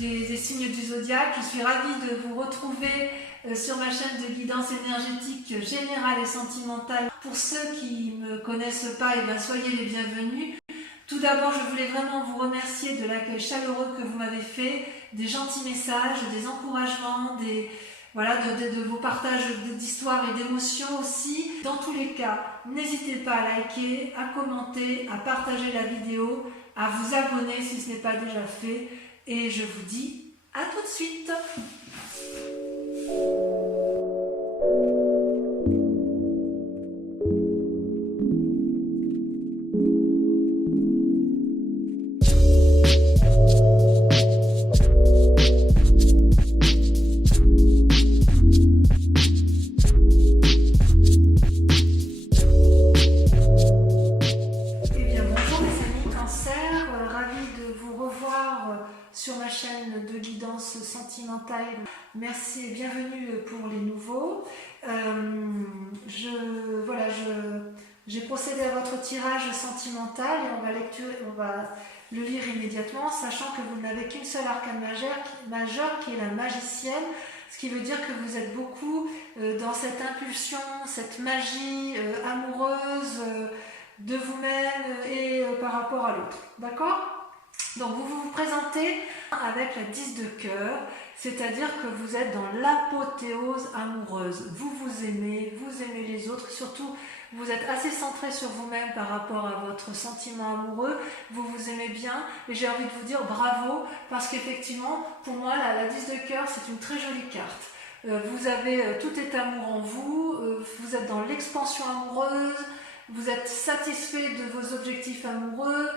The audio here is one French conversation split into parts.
des signes du zodiaque. Je suis ravie de vous retrouver sur ma chaîne de guidance énergétique générale et sentimentale. Pour ceux qui ne me connaissent pas, eh bien, soyez les bienvenus. Tout d'abord, je voulais vraiment vous remercier de l'accueil chaleureux que vous m'avez fait, des gentils messages, des encouragements, de vos partages d'histoires et d'émotions aussi. Dans tous les cas, n'hésitez pas à liker, à commenter, à partager la vidéo, à vous abonner si ce n'est pas déjà fait. Et je vous dis à tout de suite. Sur ma chaîne de guidance sentimentale. Merci et bienvenue pour les nouveaux. J'ai procédé à votre tirage sentimental et on va le lire immédiatement, sachant que vous n'avez qu'une seule arcane majeure qui est la magicienne, ce qui veut dire que vous êtes beaucoup dans cette impulsion, cette magie amoureuse de vous-même et par rapport à l'autre. D'accord ? Donc vous vous présentez avec la 10 de cœur, c'est-à-dire que vous êtes dans l'apothéose amoureuse. Vous aimez les autres, surtout vous êtes assez centré sur vous-même par rapport à votre sentiment amoureux, vous vous aimez bien et j'ai envie de vous dire bravo parce qu'effectivement pour moi la 10 de cœur c'est une très jolie carte. Vous avez tout est amour en vous, vous êtes dans l'expansion amoureuse, vous êtes satisfait de vos objectifs amoureux.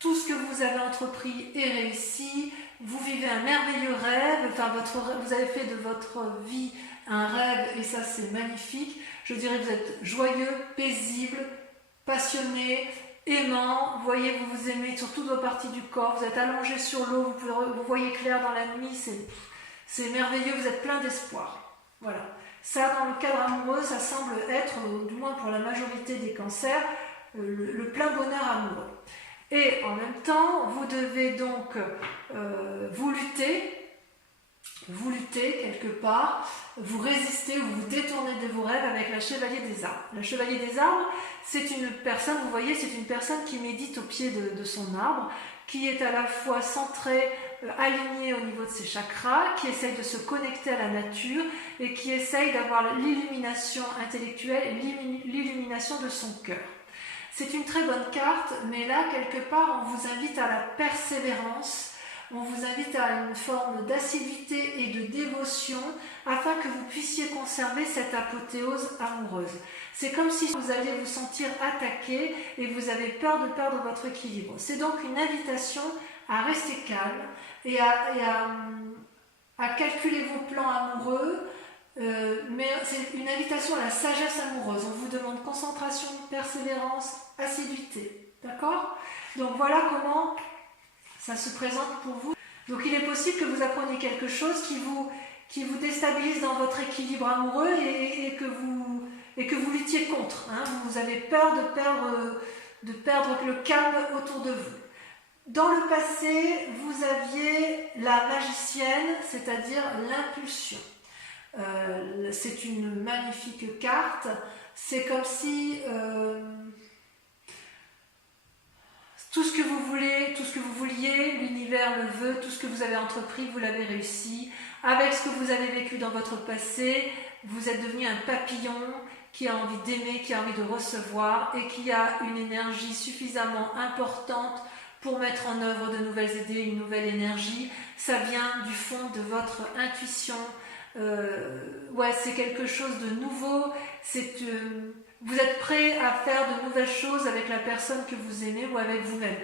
Tout ce que vous avez entrepris est réussi, vous vivez un merveilleux rêve, vous avez fait de votre vie un rêve et ça c'est magnifique. Je dirais que vous êtes joyeux, paisible, passionné, aimant, vous voyez, vous vous aimez sur toutes vos parties du corps, vous êtes allongé sur l'eau, vous voyez clair dans la nuit, c'est merveilleux, vous êtes plein d'espoir. Voilà. Ça, dans le cadre amoureux, ça semble être, du moins pour la majorité des cancers, le plein bonheur amoureux. Et en même temps, vous devez donc vous lutter quelque part, vous résister ou vous détourner de vos rêves avec la chevalier des arbres. La chevalier des arbres, c'est une personne, vous voyez, c'est une personne qui médite au pied de son arbre, qui est à la fois centrée, alignée au niveau de ses chakras, qui essaye de se connecter à la nature et qui essaye d'avoir l'illumination intellectuelle et l'illumination de son cœur. C'est une très bonne carte, mais là, quelque part, on vous invite à la persévérance, on vous invite à une forme d'assiduité et de dévotion afin que vous puissiez conserver cette apothéose amoureuse. C'est comme si vous alliez vous sentir attaqué et vous avez peur de perdre votre équilibre. C'est donc une invitation à rester calme et à calculer vos plans amoureux, mais c'est une invitation à la sagesse amoureuse. On vous demande concentration, persévérance, assiduité. D'accord ? Donc voilà comment ça se présente pour vous. Donc il est possible que vous appreniez quelque chose qui vous déstabilise dans votre équilibre amoureux et que vous luttiez contre. Hein. Vous avez peur de perdre le calme autour de vous. Dans le passé, vous aviez la magicienne, c'est-à-dire l'impulsion. C'est une magnifique carte. C'est comme si tout ce que vous voulez, tout ce que vous vouliez, l'univers le veut, tout ce que vous avez entrepris, vous l'avez réussi. Avec ce que vous avez vécu dans votre passé, vous êtes devenu un papillon qui a envie d'aimer, qui a envie de recevoir et qui a une énergie suffisamment importante pour mettre en œuvre de nouvelles idées, une nouvelle énergie. Ça vient du fond de votre intuition. C'est quelque chose de nouveau. Vous êtes prêt à faire de nouvelles choses avec la personne que vous aimez ou avec vous-même.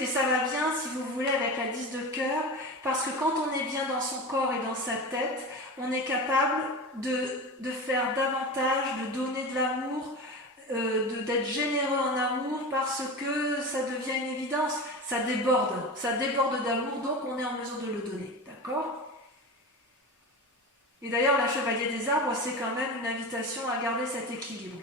Et ça va bien, si vous voulez, avec la 10 de cœur, parce que quand on est bien dans son corps et dans sa tête, on est capable de faire davantage, de donner de l'amour, d'être généreux en amour, parce que ça devient une évidence, ça déborde d'amour, donc on est en mesure de le donner. D'accord ? Et d'ailleurs, la chevalier des arbres, c'est quand même une invitation à garder cet équilibre.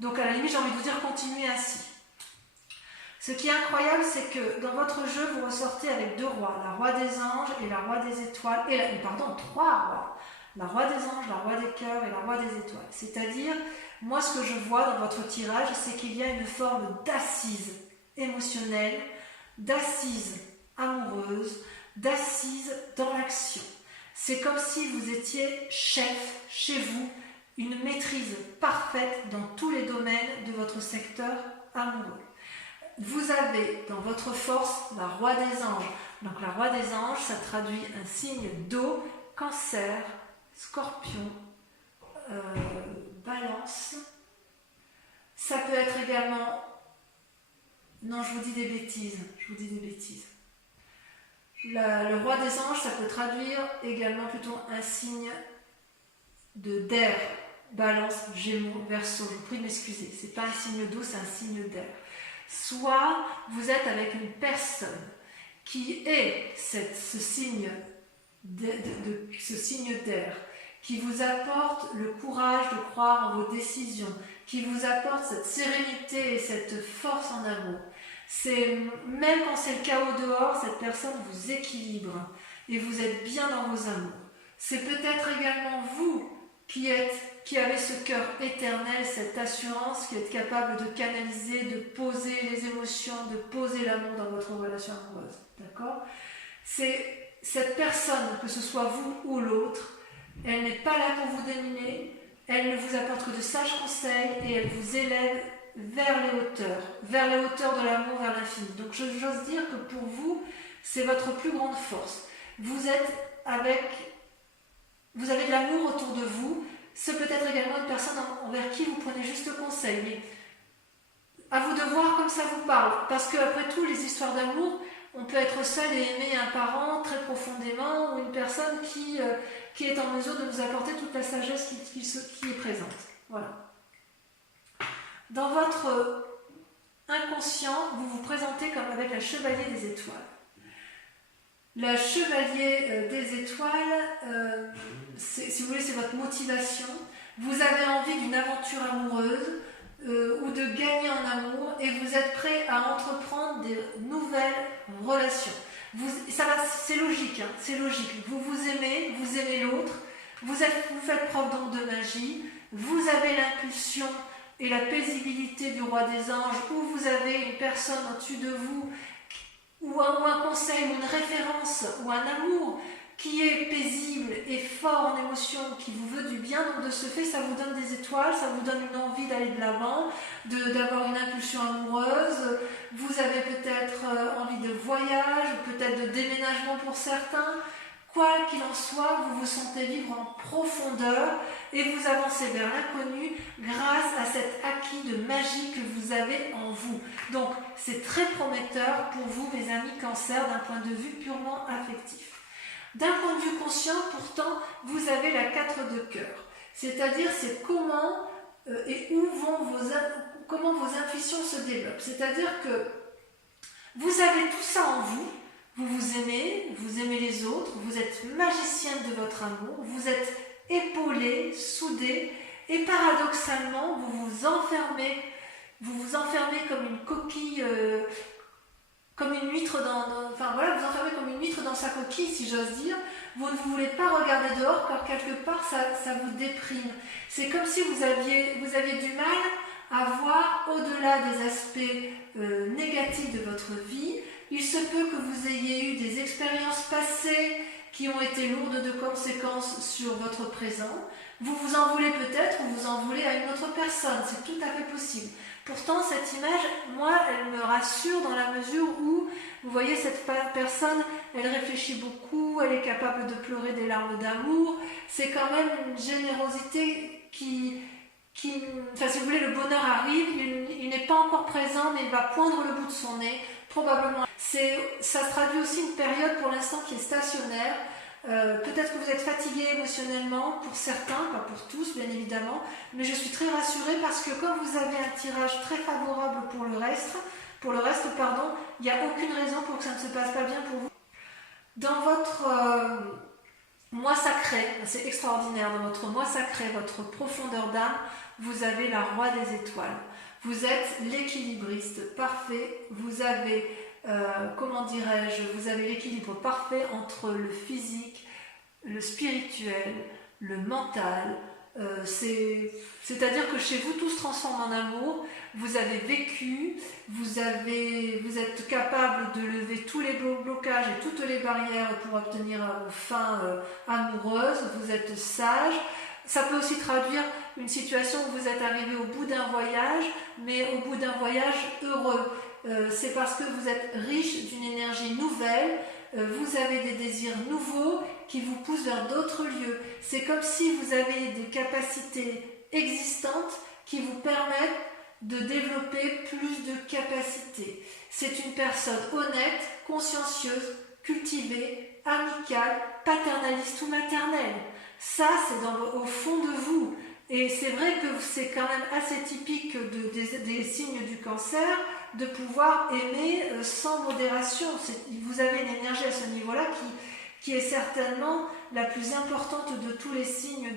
Donc à la limite, j'ai envie de vous dire, continuez ainsi. Ce qui est incroyable, c'est que dans votre jeu, vous ressortez avec 2 rois, la roi des anges et la roi des étoiles, pardon, 3 rois, la roi des anges, la roi des cœurs et la roi des étoiles. C'est-à-dire, moi ce que je vois dans votre tirage, c'est qu'il y a une forme d'assise émotionnelle, d'assise amoureuse, d'assise dans l'action. C'est comme si vous étiez chef chez vous, une maîtrise parfaite dans tous les domaines de votre secteur amoureux. Vous avez dans votre force la roi des anges. Donc la roi des anges, ça traduit un signe d'eau, cancer, scorpion, balance. Ça peut être également... Non, je vous dis des bêtises. Le roi des anges, ça peut traduire également plutôt un signe d'air. Balance, Gémeaux, Verseau. Je vous prie de m'excuser. Ce n'est pas un signe d'eau, c'est un signe d'air. Soit vous êtes avec une personne qui est ce signe d'air, qui vous apporte le courage de croire en vos décisions, qui vous apporte cette sérénité et cette force en amour. Même quand c'est le chaos dehors, cette personne vous équilibre et vous êtes bien dans vos amours. C'est peut-être également vous qui avez ce cœur éternel, cette assurance, qui êtes capable de canaliser, de poser les émotions, de poser l'amour dans votre relation amoureuse. D'accord ? C'est cette personne, que ce soit vous ou l'autre, elle n'est pas là pour vous dominer, elle ne vous apporte que de sages conseils et elle vous élève vers les hauteurs de l'amour, vers l'infini. Donc j'ose dire que pour vous, c'est votre plus grande force. Vous avez de l'amour autour de vous. C'est peut-être également une personne envers qui vous prenez juste conseil, mais à vous de voir comme ça vous parle. Parce qu'après tout, les histoires d'amour, on peut être seul et aimer un parent très profondément ou une personne qui est en mesure de nous apporter toute la sagesse qui est présente. Voilà. Dans votre inconscient, vous vous présentez comme avec la chevalier des étoiles. La chevalier des étoiles, si vous voulez, c'est votre motivation. Vous avez envie d'une aventure amoureuse ou de gagner en amour et vous êtes prêt à entreprendre des nouvelles relations. C'est logique, hein, c'est logique. Vous aimez l'autre, vous faites preuve donc de magie, vous avez l'impulsion et la paisibilité du roi des anges, ou vous avez une personne au-dessus de vous, ou un conseil, ou une référence, ou un amour qui est paisible et fort en émotion, qui vous veut du bien. Donc de ce fait, ça vous donne des étoiles, ça vous donne une envie d'aller de l'avant, d'avoir une impulsion amoureuse. Vous avez peut-être envie de voyage, peut-être de déménagement pour certains. Quoi qu'il en soit, vous vous sentez vivre en profondeur et vous avancez vers l'inconnu grâce à cet acquis de magie que vous avez en vous. Donc, c'est très prometteur pour vous, mes amis Cancer, d'un point de vue purement affectif. D'un point de vue conscient, pourtant, vous avez la 4 de cœur. C'est-à-dire, c'est comment et où comment vos intuitions se développent. C'est-à-dire que vous avez tout ça en vous. Vous aimez les autres, vous êtes magicienne de votre amour, vous êtes épaulé, soudé, et paradoxalement, vous vous enfermez comme une coquille, comme une huître vous enfermez comme une huître dans sa coquille, si j'ose dire. Vous ne voulez pas regarder dehors, car quelque part, ça vous déprime. C'est comme si vous aviez du mal à voir au-delà des aspects négatifs de votre vie. Il se peut que vous ayez eu des expériences passées qui ont été lourdes de conséquences sur votre présent. Vous vous en voulez peut-être ou vous en voulez à une autre personne, c'est tout à fait possible. Pourtant, cette image, moi, elle me rassure dans la mesure où, vous voyez, cette personne, elle réfléchit beaucoup, elle est capable de pleurer des larmes d'amour. C'est quand même une générosité si vous voulez, le bonheur arrive, il n'est pas encore présent, mais il va poindre le bout de son nez, probablement. Ça se traduit aussi une période pour l'instant qui est stationnaire. Peut-être que vous êtes fatigué émotionnellement pour certains, pas pour tous bien évidemment, mais je suis très rassurée parce que comme vous avez un tirage très favorable pour le reste, il n'y a aucune raison pour que ça ne se passe pas bien pour vous. Dans votre moi sacré, c'est extraordinaire, dans votre moi sacré, votre profondeur d'âme, vous avez la roi des étoiles. Vous êtes l'équilibriste parfait, vous avez, comment dirais-je, vous avez l'équilibre parfait entre le physique, le spirituel, le mental. C'est-à-dire que chez vous, tout se transforme en amour. Vous avez vécu, vous êtes capable de lever tous les blocages et toutes les barrières pour obtenir vos fins amoureuses. Vous êtes sage. Ça peut aussi traduire une situation où vous êtes arrivé au bout d'un voyage, mais au bout d'un voyage heureux. C'est parce que vous êtes riche d'une énergie nouvelle, vous avez des désirs nouveaux qui vous poussent vers d'autres lieux. C'est comme si vous avez des capacités existantes qui vous permettent de développer plus de capacités. C'est une personne honnête, consciencieuse, cultivée, amicale, paternaliste ou maternelle. Ça, c'est au fond de vous. Et c'est vrai que c'est quand même assez typique des signes du cancer de pouvoir aimer sans modération. Vous avez une énergie à ce niveau-là qui est certainement la plus importante de tous les signes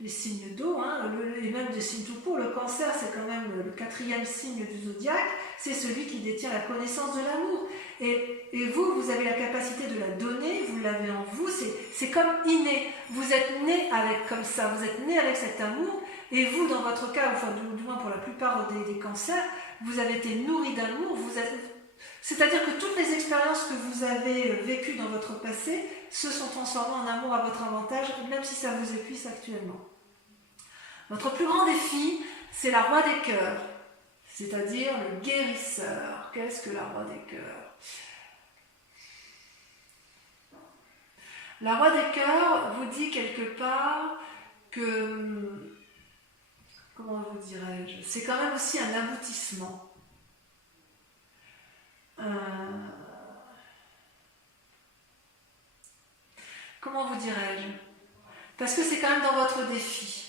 les signes d'eau, hein, et même des signes tout court. Le cancer, c'est quand même le 4e signe du zodiaque, c'est celui qui détient la connaissance de l'amour. Et vous avez la capacité de la donner, vous l'avez en vous, c'est comme inné. Vous êtes né avec comme ça, vous êtes né avec cet amour, et vous, dans votre cas, enfin du moins pour la plupart des cancers, vous avez été nourri d'amour, c'est-à-dire que toutes les expériences que vous avez vécues dans votre passé se sont transformées en amour à votre avantage, même si ça vous épuise actuellement. Votre plus grand défi, c'est la roi des cœurs, c'est-à-dire le guérisseur. Qu'est-ce que la roi des cœurs? La roi des cœurs vous dit quelque part que, comment vous dirais-je, c'est quand même aussi un aboutissement. Comment vous dirais-je? Parce que c'est quand même dans votre défi.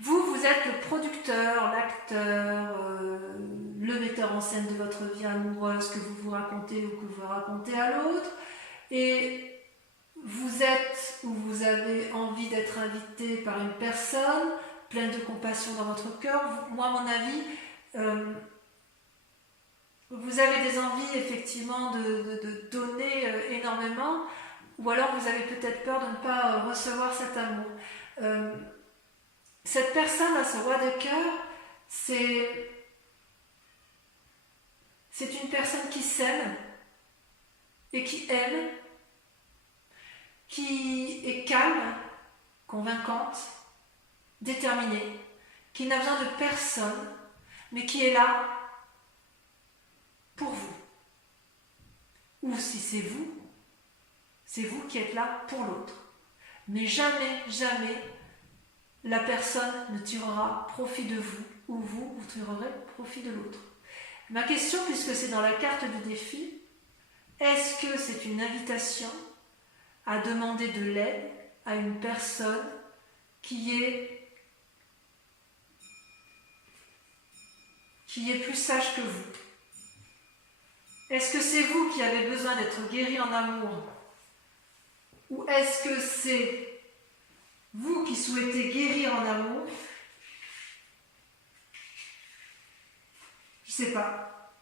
Vous êtes le producteur, l'acteur, le metteur en scène de votre vie amoureuse que vous vous racontez ou que vous racontez à l'autre. Et vous êtes ou vous avez envie d'être invité par une personne pleine de compassion dans votre cœur. Moi, à mon avis, vous avez des envies effectivement de donner énormément, ou alors vous avez peut-être peur de ne pas recevoir cet amour. Cette personne, à ce roi de cœur, c'est une personne qui s'aime et qui aime, qui est calme, convaincante, déterminée, qui n'a besoin de personne, mais qui est là pour vous. Ou si c'est vous qui êtes là pour l'autre. Mais jamais, jamais, la personne ne tirera profit de vous, ou vous tirerez profit de l'autre. Ma question, puisque c'est dans la carte du défi, est-ce que c'est une invitation à demander de l'aide à une personne qui est plus sage que vous? Est-ce que c'est vous qui avez besoin d'être guéri en amour? Ou est-ce que c'est vous qui souhaitez guérir en amour? Je ne sais pas.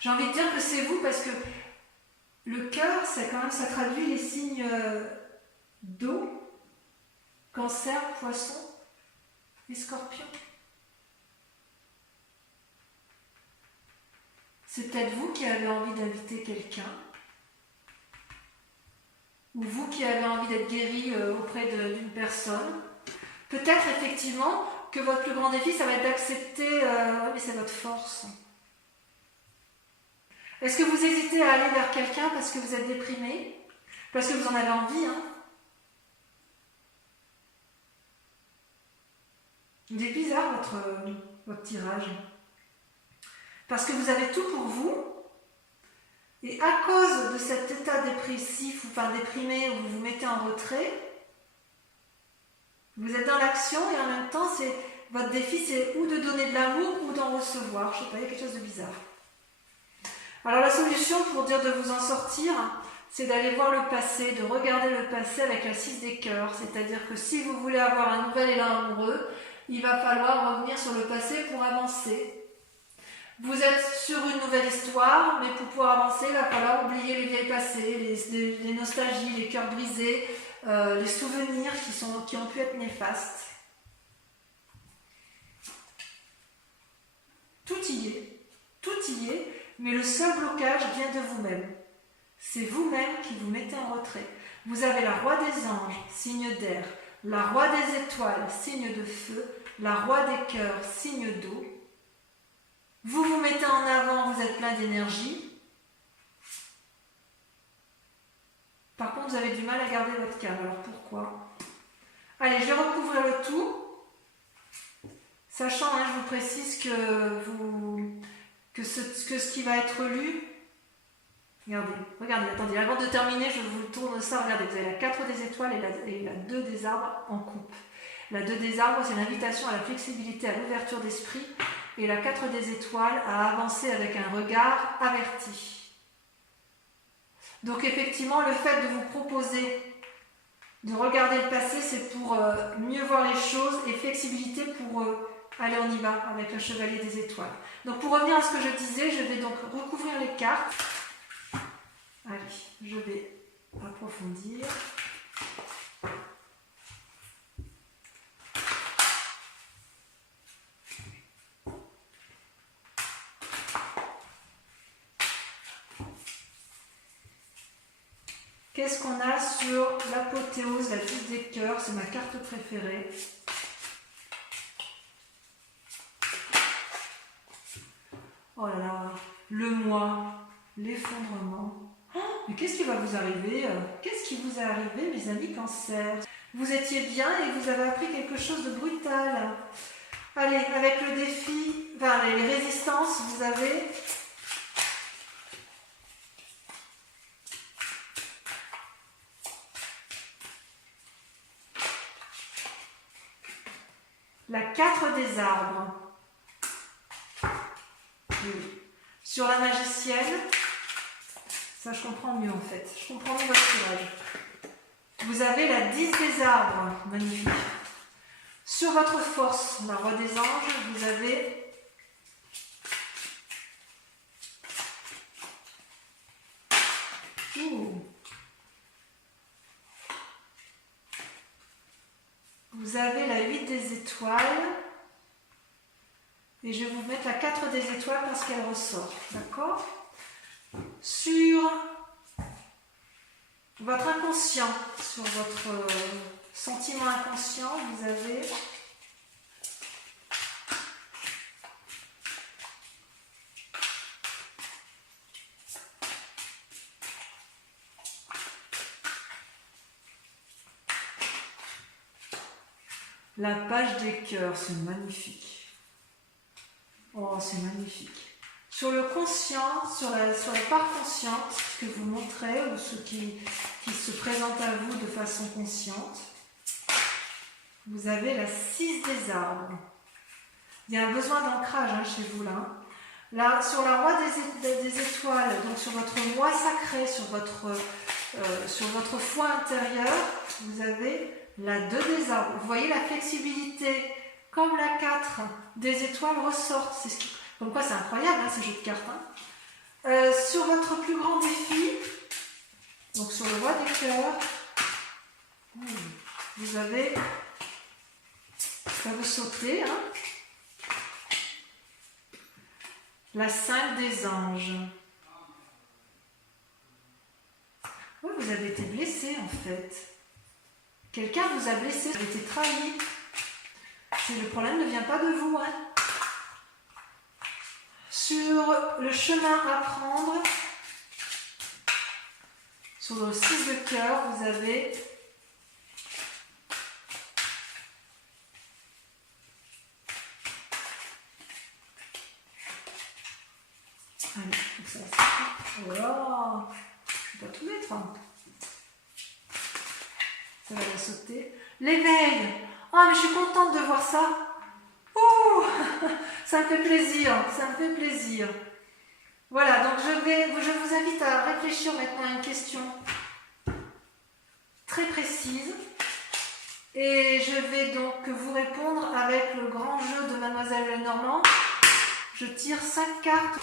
J'ai envie de dire que c'est vous parce que le cœur, ça traduit les signes d'eau, cancer, poisson et scorpion. C'est peut-être vous qui avez envie d'inviter quelqu'un, ou vous qui avez envie d'être guéri auprès d'une personne. Peut-être effectivement que votre plus grand défi, ça va être d'accepter, mais c'est votre force. Est-ce que vous hésitez à aller vers quelqu'un parce que vous êtes déprimé? Parce que vous en avez envie, hein? Il est bizarre votre tirage. Parce que vous avez tout pour vous, et à cause de cet état dépressif ou déprimé où vous vous mettez en retrait, vous êtes dans l'action et en même temps, votre défi, c'est ou de donner de l'amour ou d'en recevoir. Je ne sais pas, il y a quelque chose de bizarre. Alors la solution pour dire de vous en sortir, c'est d'aller voir le passé, de regarder le passé avec la 6 des cœurs. C'est-à-dire que si vous voulez avoir un nouvel élan amoureux, il va falloir revenir sur le passé pour avancer. Vous êtes sur une nouvelle histoire, mais pour pouvoir avancer, il va falloir oublier les vieilles passés, les nostalgies, les cœurs brisés, les souvenirs qui ont pu être néfastes. Tout y est, mais le seul blocage vient de vous-même. C'est vous-même qui vous mettez en retrait. Vous avez la roi des anges, signe d'air, la roi des étoiles, signe de feu, la roi des cœurs, signe d'eau. Vous vous mettez en avant, vous êtes plein d'énergie. Par contre, vous avez du mal à garder votre calme. Alors pourquoi? Allez, je vais recouvrir le tout. Sachant, je vous précise que ce qui va être lu, regardez, attendez, avant de terminer, je vous tourne ça, regardez, vous avez la 4 des étoiles et la 2 des arbres en coupe. La 2 des arbres, c'est l'invitation à la flexibilité, à l'ouverture d'esprit, et la 4 des étoiles à avancer avec un regard averti. Donc effectivement, le fait de vous proposer de regarder le passé, c'est pour mieux voir les choses, et flexibilité pour... allez, on y va avec le chevalier des étoiles. Donc pour revenir à ce que je disais, je vais donc recouvrir les cartes. Allez, je vais approfondir. Qu'est-ce qu'on a sur l'apothéose, la 10 des cœurs? C'est ma carte préférée. Oh là là, le moi, l'effondrement. Oh, mais qu'est-ce qui va vous arriver? Qu'est-ce qui vous est arrivé, mes amis Cancer? Vous étiez bien et vous avez appris quelque chose de brutal. Allez, avec le défi, enfin les résistances, vous avez... la 4 des arbres. Oui. Sur la magicienne, ça je comprends mieux en fait. Je comprends mieux votre tirage. Vous avez la 10 des arbres, magnifique. Sur votre force, la roi des anges, vous avez vous avez la 8 des étoiles. Et je vais vous mettre la 4 des étoiles parce qu'elle ressort. D'accord? Sur votre inconscient, sur votre sentiment inconscient, vous avez la page des cœurs. C'est magnifique. Oh, c'est magnifique. Sur le conscient, sur la part consciente, ce que vous montrez, ou ce qui se présente à vous de façon consciente, vous avez la 6 des arbres. Il y a un besoin d'ancrage chez vous là. Là, sur la roi des étoiles, donc sur votre moi sacré, sur votre foi intérieure, vous avez la 2 des arbres. Vous voyez la flexibilité. Comme la 4 des étoiles ressortent. Comme quoi c'est incroyable ces jeux de cartes. Sur votre plus grand défi, donc sur le roi des cœurs, vous avez, ça veut sauter, la 5 des anges. Oui, vous avez été blessé en fait. Quelqu'un vous a blessé, vous avez été trahi. Le problème ne vient pas de vous. Sur le chemin à prendre, sur le 6 de cœur, vous avez allez, ça va. Oh là, je ne vais pas tout mettre. Ça va la sauter. L'éveil. Oh, mais je suis contente de voir ça. Ouh, ça me fait plaisir, ça me fait plaisir. Voilà, donc je vous invite à réfléchir maintenant à une question très précise. Et je vais donc vous répondre avec le grand jeu de Mademoiselle Lenormand. Je tire 5 cartes.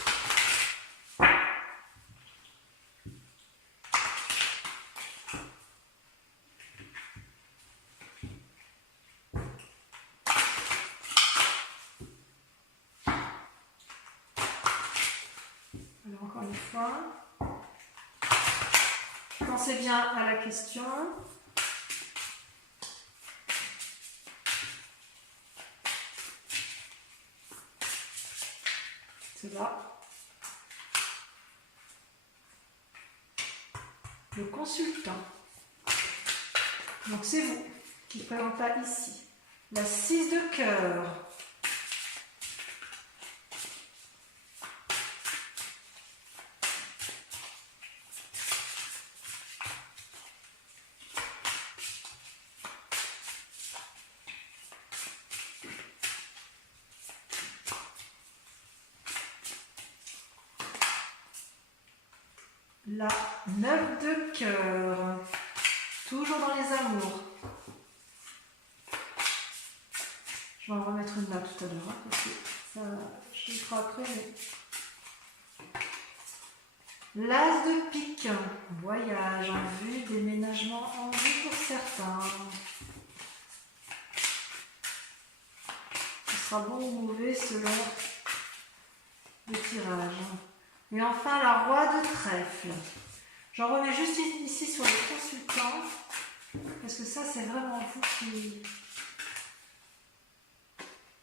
Alors encore une fois, pensez bien à la question. C'est là. Le consultant. Donc c'est vous qui ne présente pas ici. La 6 de cœur. La 9 de cœur. Toujours dans les amours. Je vais en remettre une là tout à l'heure, hein, parce que ça, je le ferai après. Mais... L'as de pique. Voyage en vue, déménagement en vue pour certains. Ce sera bon ou mauvais selon le tirage. Et enfin, la roi de trèfle. J'en remets juste ici sur le consultant, parce que ça, c'est vraiment vous qui...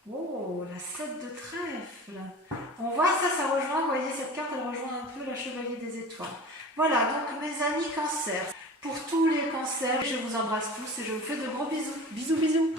Oh, la 7 de trèfle. On voit ça rejoint, vous voyez, cette carte, elle rejoint un peu la chevalier des étoiles. Voilà, donc mes amis cancers. Pour tous les cancers, je vous embrasse tous et je vous fais de gros bisous. Bisous, bisous.